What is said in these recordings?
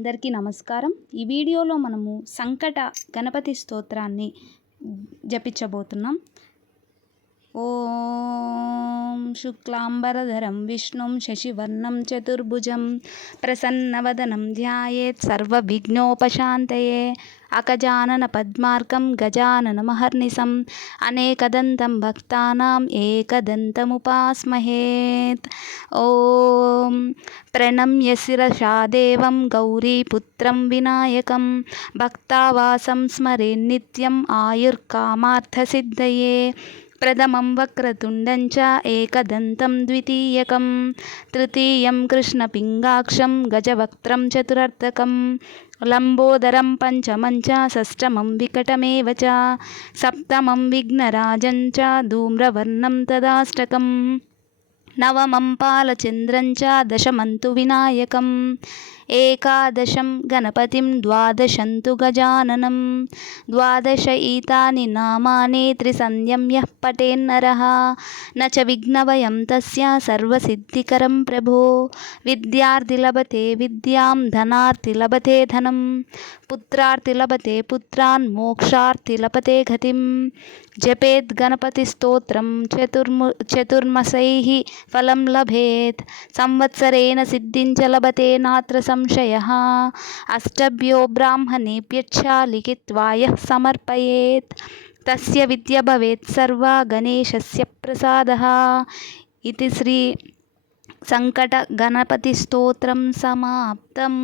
అందరికీ నమస్కారం. ఈ వీడియోలో మనము సంకట గణపతి స్తోత్రాన్ని జపించబోతున్నాం. ఓం శుక్లాంబరధరం విష్ణుం శశివర్ణం చతుర్భుజం ప్రసన్నవదనం ధ్యాయేత్ సర్వవిఘ్నోపశాంతయే అకజానన పద్మార్కం గజాననమహర్నిశం అనేకదంతం భక్తానాం ఏకదంతముపాస్మహేత్. ఓం ప్రణమ్య శిరసా దేవం గౌరీపుత్రం వినాయకం భక్తావాసం స్మరేన్నిత్యం ఆయుర్కామార్థసిద్ధయే. ప్రథమం వక్రతుండం చ ఏకదంతం ద్వితీయకం తృతీయం కృష్ణపింగాక్షం గజవక్త్రం చతురర్థకం లంబోదరం పంచమం చ షష్టమం వికటమేవ చ సప్తమం విఘ్నరాజం చ ధూమ్రవర్ణం తదాష్టకం నవమం పాలచంద్రం చ దశమం తు వినాయకం ఏకాదశం గణపతిం ద్వాదశం తు గజాననం ద్వాదశ ఈతాని నామాని త్రిసంధ్యం యః పఠేన్నరః న చ విఘ్నభయం తస్య సర్వసిద్ధికరం ప్రభో. విద్యార్థి లభతే విద్యాం ధనార్థి లభతే ధనం పుత్రార్థి లభతే పుత్రాన్ మోక్షార్థి లభతే గతిం. జపేత్ గణపతి స్తోత్రం చతుర్మసైః ఫలం లభేత్ సంవత్సరేణ సిద్ధించ లభతే నాత్ర సంశయః. అష్టభ్యో బ్రాహ్మణేభ్యశ్చ లిఖిత్వా యః సమర్పయేత్ తస్య విద్య భవేత్ సర్వా గణేశస్య ప్రసాదః. ఇతి శ్రీ సంకట గణపతి స్తోత్రం సమాప్తం.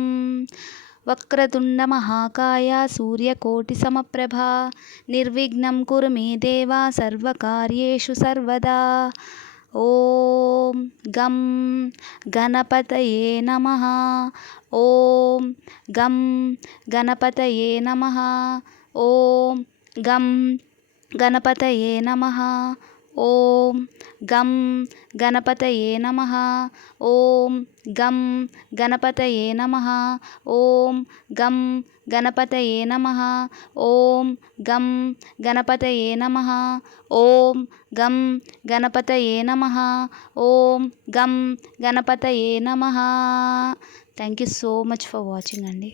వక్రతుండ మహాకాయ సూర్యకోటి సమప్రభా నిర్విఘ్నం కురు మే దేవ సర్వకార్యేషు సర్వదా. ఓం గం గణపతయే నమః. ఓం గం గణపతయే నమః. ఓం గం గణపతయే నమః. ఓం గం గణపతయే నమః. ఓం గం గణపతయే నమః. ఓం గం గణపతయే నమః. ఓం గం గణపతయే నమః. ఓం గం గణపతయే నమః. ఓం గం గణపతయే నమః. Thank you so much for watching అండి.